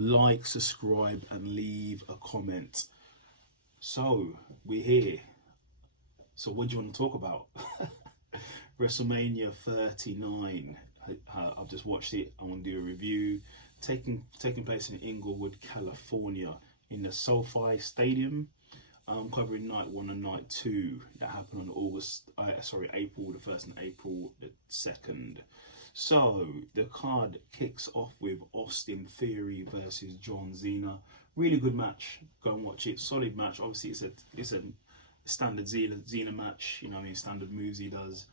like, subscribe, and leave a comment. So we're here. So what do you want to talk about? WrestleMania 39. I've just watched it. I want to do a review. Taking place in Inglewood, California, in the SoFi Stadium. I'm covering night 1 and night 2 that happened on April the 1st and April the 2nd. So the card kicks off with Austin Theory versus John Cena. Really good match. Go and watch it. Solid match. Obviously, it's a standard Cena match. You know what I mean? Standard moves he does,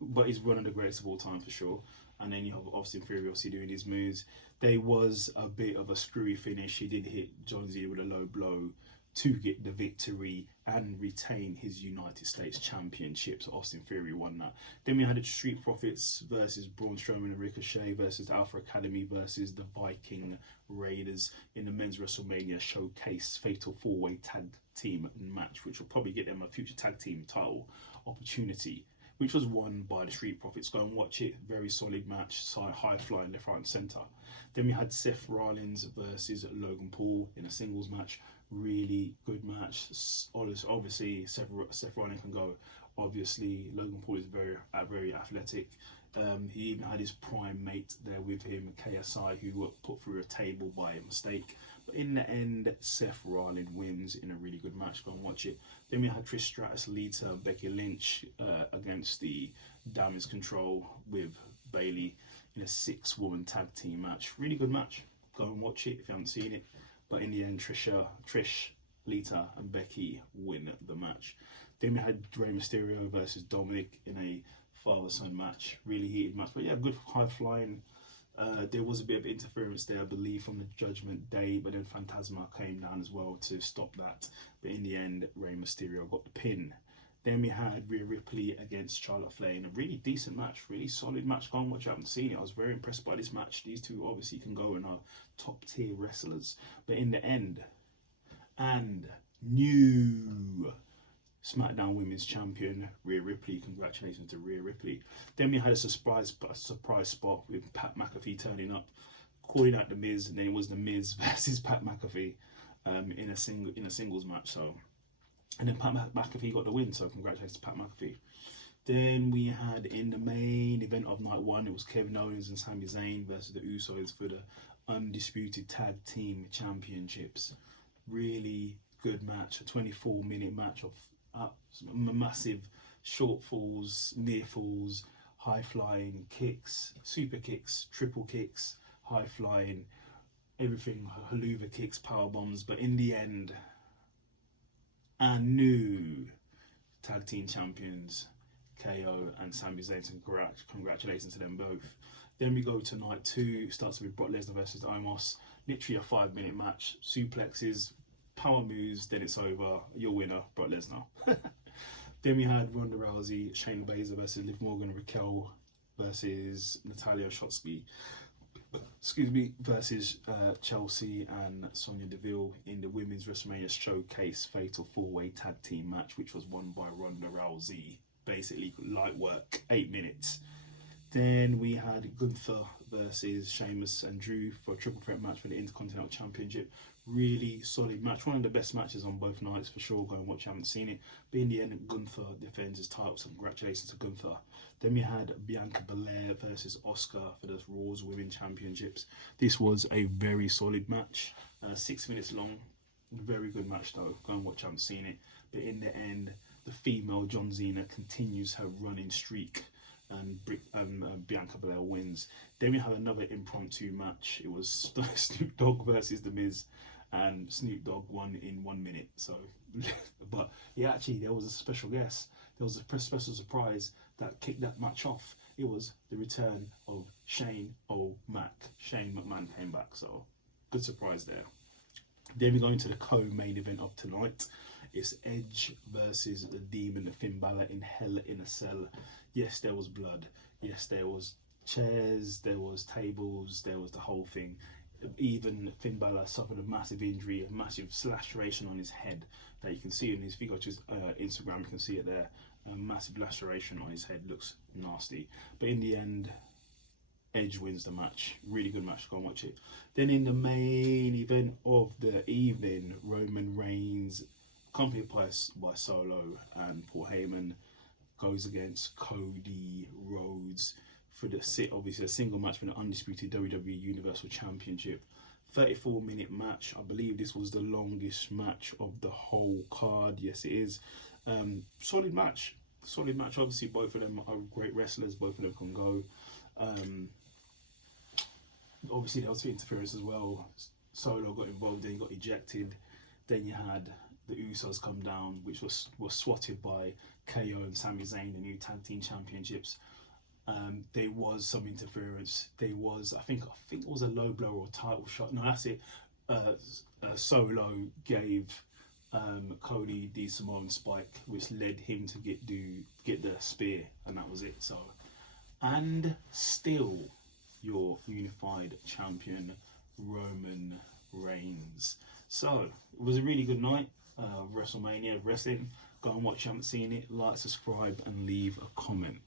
but he's one of the greatest of all time for sure. And then you have Austin Theory obviously doing his moves. There was a bit of a screwy finish. He did hit John Cena with a low blow to get the victory and retain his United States Championship. So Austin Theory won that. Then we had the Street Profits versus Braun Strowman and Ricochet versus Alpha Academy versus the Viking Raiders in the Men's WrestleMania Showcase Fatal 4-Way Tag Team match, which will probably get them a future tag team title opportunity, which was won by the Street Profits. Go and watch it. Very solid match. High flying left, right and centre. Then we had Seth Rollins versus Logan Paul in a singles match. Really good match. Obviously, Seth Rollins can go. Obviously, Logan Paul is very athletic. He even had his prime mate there with him, KSI, who got put through a table by a mistake. But in the end, Seth Rollins wins in a really good match. Go and watch it. Then we had Trish Stratus, Lita, and Becky Lynch against the Damage Control with Bayley in a 6-woman tag team match. Really good match. Go and watch it if you haven't seen it. But in the end, Trish, Lita, and Becky win the match. Then we had Rey Mysterio versus Dominic in a father-son match. Really heated match. But yeah, good high flying. There was a bit of interference there, I believe, from the Judgment Day, but then Phantasma came down as well to stop that. But in the end, Rey Mysterio got the pin. Then we had Rhea Ripley against Charlotte Flair in a really decent match, really solid match. Go and watch. I haven't seen it. I was very impressed by this match. These two obviously can go and are top tier wrestlers. But in the end, and new SmackDown Women's Champion Rhea Ripley. Congratulations to Rhea Ripley. Then we had a surprise spot with Pat McAfee turning up, calling out the Miz, and then it was the Miz versus Pat McAfee in a singles match. So, and then Pat McAfee got the win. So congratulations to Pat McAfee. Then we had in the main event of night 1, it was Kevin Owens and Sami Zayn versus the Usos for the Undisputed Tag Team Championships. Really good match. A 24-minute match of massive short falls, near falls, high flying kicks, super kicks, triple kicks, high flying, everything, haluva kicks, power bombs. But in the end, our new tag team champions, KO and Sami Zayn. Congratulations to them both. Then we go to night 2. Starts with Brock Lesnar versus Omos. Literally a 5-minute match. Suplexes, power moves, then it's over. Your winner, Brock Lesnar. Then we had Ronda Rousey, Shayna Baszler versus Liv Morgan, Raquel versus Natalia Shotzi, versus Chelsea and Sonya Deville in the Women's WrestleMania Showcase Fatal 4-Way Tag Team match, which was won by Ronda Rousey. Basically light work, 8 minutes. Then we had Gunther versus Sheamus and Drew for a triple threat match for the Intercontinental Championship. Really solid match. One of the best matches on both nights for sure. Go and watch, I haven't seen it. But in the end, Gunther defends his title, so congratulations to Gunther. Then we had Bianca Belair versus Asuka for the Raw's Women Championships. This was a very solid match. 6 minutes long. Very good match though. Go and watch, I haven't seen it. But in the end, the female John Cena continues her running streak, and Bianca Belair wins. Then we have another impromptu match. It was Snoop Dogg versus The Miz, and Snoop Dogg won in 1 minute. So, but yeah, actually there was a special guest. There was a special surprise that kicked that match off. It was the return of Shane O'Mac. Shane McMahon came back, so good surprise there. Then we go into the co-main event of tonight. It's Edge versus the Demon, the Finn Balor, in Hell in a Cell. Yes, there was blood. Yes, there was chairs, there was tables, there was the whole thing. Even Finn Balor suffered a massive injury, a massive laceration on his head that you can see in his, if you go to his Instagram, you can see it there. A massive laceration on his head, looks nasty. But in the end, Edge wins the match. Really good match. Go and watch it. Then in the main event of the evening, Roman Reigns, accompanied by Solo and Paul Heyman, goes against Cody Rhodes for obviously a single match for the undisputed WWE Universal Championship. 34-minute match. I believe this was the longest match of the whole card. Yes, it is. Solid match. Obviously, both of them are great wrestlers. Both of them can go. Obviously, there was interference as well. Solo got involved, then he got ejected. Then you had the Usos come down, which was swatted by KO and Sami Zayn, the new tag team championships. There was some interference. There was, I think it was a low blow or a title shot. No, that's it. Solo gave Cody the Samoan spike, which led him to get the spear, and that was it. So, and still, your unified champion Roman Reigns. So it was a really good night of WrestleMania wrestling. Go and watch if you haven't seen it. Like, subscribe, and leave a comment.